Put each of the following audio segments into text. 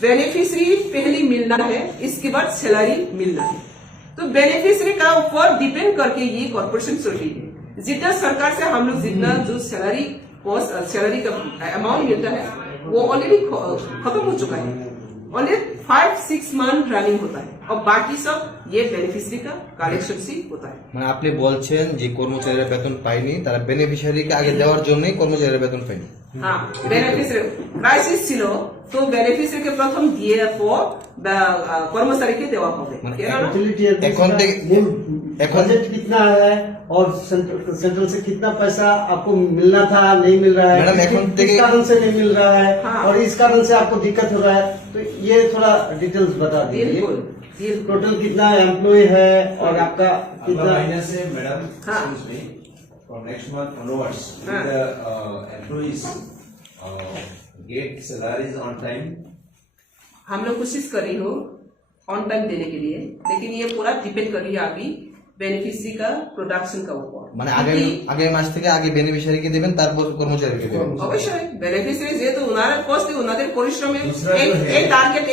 Beneficiary पहले मिलना है, इसके बाद सैलरी मिलना है। तो बेनिफिशियरी का ऊपर डिपेंड करके ये कॉर्पोरेशन चल रही है। जितना सरकार से हम लोग जितना जो सैलरी का अमाउंट मिलता है वो ऑलरेडी खत्म हो चुका है। ऑलरेडी 5-6 मंथ रनिंग होता है और बाकी सब ये बेनिफिशियरी का কালেকশন সি होता है। মানে আপনি বলছেন যে কর্মচারীরা বেতন পায়নি, তারা বেনিফিশিয়ারিকে আগে দেওয়ার জন্যই কর্মচারীরা বেতন পায়নি। হ্যাঁ, বেনিফিশিয়ারি ক্রাইসিস ছিল তো বেনিফিশিয়ারিকে প্রথম দিয়ে পর কর্মচারীকে দেওয়া হবে। এখন থেকে बजट कितना है और सेंट्रल से कितना पैसा आपको मिलना था नहीं मिल रहा है, मैडम किस कारण से नहीं मिल रहा है हाँ। और इस कारण से आपको दिक्कत हो रहा है, तो ये थोड़ा डिटेल्स बता दीजिए। टोटल कितना एम्प्लॉय है और आपका कितना माइनस है मैडम। हाँ। From next month onwards, the employees get salaries on time. हम लोग कोशिश कर रही हो ऑन टाइम देने के लिए, लेकिन ये पूरा डिपेंड कर रही है अभी बेनिफिशियरी का प्रोडक्शन का ऊपर। মানে আগামী মাস থেকে আগে বেনিফিশিয়ারিকে দেবেন, তারপর কর্মচারীকে দেবেন। অবশ্যই বেনিফিশিয়ারি যেহেতু ওনারা কষ্ট, ওনাদের পরিশ্রমে এই টার্গেট।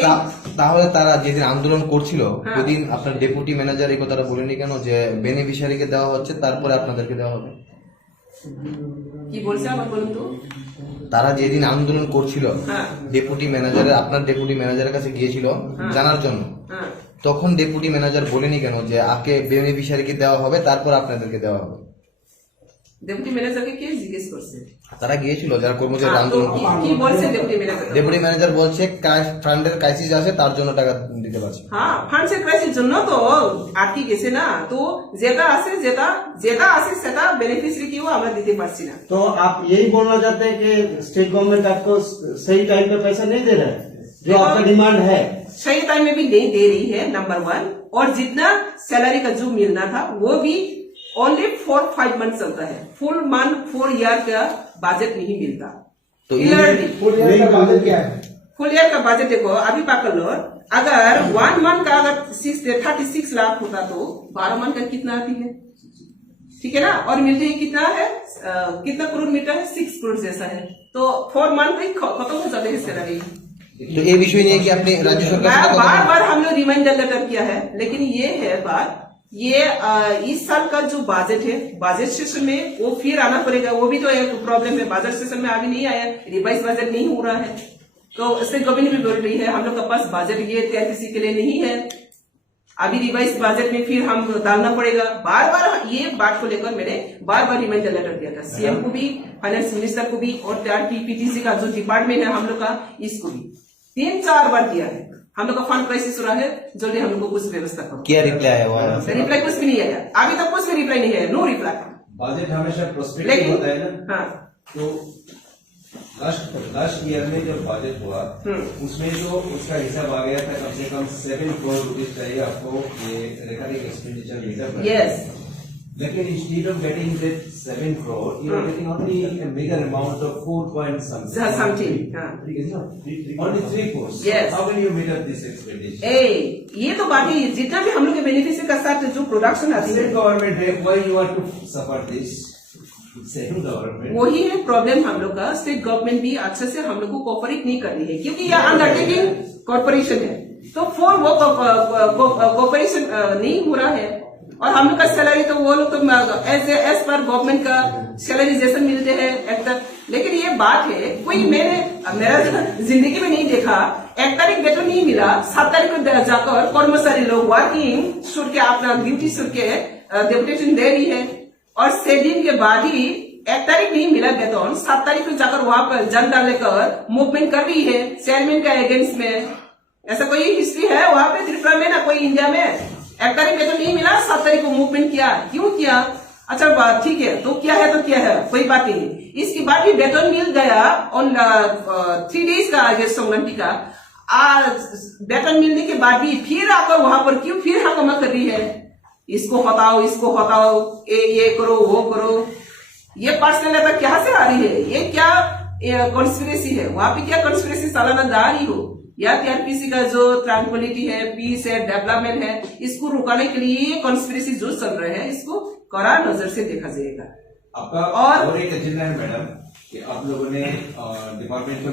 তাহলে তারা যেদিন আন্দোলন করছিল ওইদিন আপনার ডেপুটি ম্যানেজার এই কথাটা বলেনি কেন যে বেনিফিশিয়ারিকে দেওয়া হচ্ছে তারপরে আপনাদেরকে দেওয়া হবে? কি বলছে আবার বলুন তো। তারা যেদিন আন্দোলন করছিল ডেপুটি ম্যানেজার, আপনার ডেপুটি ম্যানেজারের কাছে গিয়েছিল জানার জন্য, তখন ডেপুটি ম্যানেজার বলেনি কেন যে আগে বেনিফিশিয়ারিকে দেওয়া হবে তারপর আপনাদেরকে দেওয়া হবে? ডেপুটি ম্যানেজারকে কে জিজ্ঞেস করছে? তারা গিয়েছিল যারা কর্মচারী আন্দোলন। কি বলছে ডেপুটি ম্যানেজার? ডেপুটি ম্যানেজার বলছে ফান্ডের ক্রাইসিস আছে তার জন্য টাকা দিতে পারছে। হ্যাঁ, ফান্ডের ক্রাইসিস জন্য তো আটকে গেছে না, তো যেটা আছে সেটা বেনিফিশিয়ারিকেও আমরা দিতে পারছি না। तो आप यही बोलना चाहते हैं कि स्टेट गवर्नमेंट आपको सही टाइम पे पैसा नहीं दे रहा है जो आपका डिमांड है? सही टाइम में भी नहीं दे रही है, नंबर 1। और जितना सैलरी का जो मिलना था वो भी ओनली 4-5 मंथ चलता है, फुल मंथ 4 ईयर का बजट नहीं मिलता। तो फुल ईयर का बजट क्या है? फुल ईयर का बजट देखो अभी पकड़ लो, अगर 1 मंथ का अगर 36 लाख होता तो 12 मंथ का कितना आती है, ठीक है ना? और मिलते ही कितना है, कितना करोड़ मिलता है, 6 करोड़ जैसा है। तो 4 मंथ में खत्म हो जाते हैं सैलरी। तो ये विषय नहीं है कि आपने राज्य सरकार से बार बार हम लोग रिमाइंडर लेटर किया है, लेकिन ये है बात, ये इस साल का जो बजट है, बजट सेशन में वो फिर आना पड़ेगा। वो भी तो एक प्रॉब्लम है, बजट सेशन में अभी नहीं आया, रिवाइज बजट नहीं हो रहा है। तो इससे गवर्नमेंट भी बोल रही है हम लोग के पास बजट ये TRPC के लिए नहीं है, अभी रिवाइज बजट में फिर हम डालना पड़ेगा। बार बार ये बात को लेकर मैंने बार बार रिमाइंडर लेटर दिया था, सीएम को भी, फाइनेंस मिनिस्टर को भी, और TRPPTC का जो डिपार्टमेंट है हम लोग का, इसको भी 3-4 बार दिया है। हम लोग का फंड क्राइसिस हो रहा है, जल्दी हम लोग को कुछ व्यवस्था करो। क्या रिप्लाई आया हुआ है? रिप्लाई कुछ भी नहीं आया, अभी तक कुछ भी रिप्लाई नहीं है, नो रिप्लाई। बजट हमेशा प्रोस्पेक्टिव होता है ना। हाँ, तो लास्ट ईयर में जब बजट हुआ उसमें जो उसका हिसाब आ गया था, कम से कम 7 करोड़ रुपीज चाहिए आपको ये रिकरिंग एक्सपेंडिचर लेकर। यस, लेकिन instead of getting that 7 crore, you are getting only a bigger amount of 4 point something. हाँ। Only 3 crores. Yes. How can you meet up this expenditure? ये तो बात है, जितना भी हम लोग के बेनिफिशियरी का साथ जो प्रोडक्शन आती है, State government है, why you are to suffer this? State government. वही है प्रॉब्लम हम लोग का। स्टेट गवर्नमेंट भी अच्छे से हम लोग को कोऑपरेट नहीं कर रही है, क्योंकि यह अंडरटेकिंग कॉर्पोरेशन है, तो फॉर वो कोऑपरेशन नहीं हो रहा है। और हम लोग का सैलरी तो वो लोग तो एज पर गवर्नमेंट का सैलरी जैसे मिलते हैं एक तक। लेकिन ये बात है, कोई मेरा जिंदगी में नहीं देखा 1 तारीख वेतन नहीं मिला, 7 तारीख को जाकर कर्मचारी लोग वर्किंग सुर के अपना ड्यूटी सुर के डेपुटेशन दे रही है, और 6 दिन के बाद ही 1 तारीख नहीं मिला वेतन, 7 तारीख को जाकर वहां पर झंडा लेकर मूवमेंट कर रही है चेयरमैन के अगेंस्ट में। ऐसा कोई हिस्ट्री है वहां पे त्रिपुरा में, ना कोई इंडिया में? 1 तारीख वेतन नहीं मिला, 7 तारीख को मूवमेंट किया, क्यों किया? अच्छा ठीक है, तो क्या है तो क्या है, कोई बात नहीं। इसके बाद भी वेतन मिल गया ऑन 3 डेज का आगे संगठन का। वेतन मिलने के बाद भी फिर आकर वहां पर क्यों फिर हंगामा कर रही है, इसको हटाओ, ये करो, वो करो। ये पर्सनल लेटर क्या से आ रही है? ये क्या कॉन्स्पिरेसी है? वहां पे क्या कॉन्स्पिरेसी सालाना जा रही हो? या TRPC का जो ट्रांक्विलिटी है, पीस है, डेवलपमेंट है, इसको रुकाने के लिए कॉन्स्पिरेसी जो चल रहे हैं, इसको कड़ा नजर से देखा जाएगा। आपका और एक एजेंडा है मैडम कि आप लोगों ने डिपार्टमेंट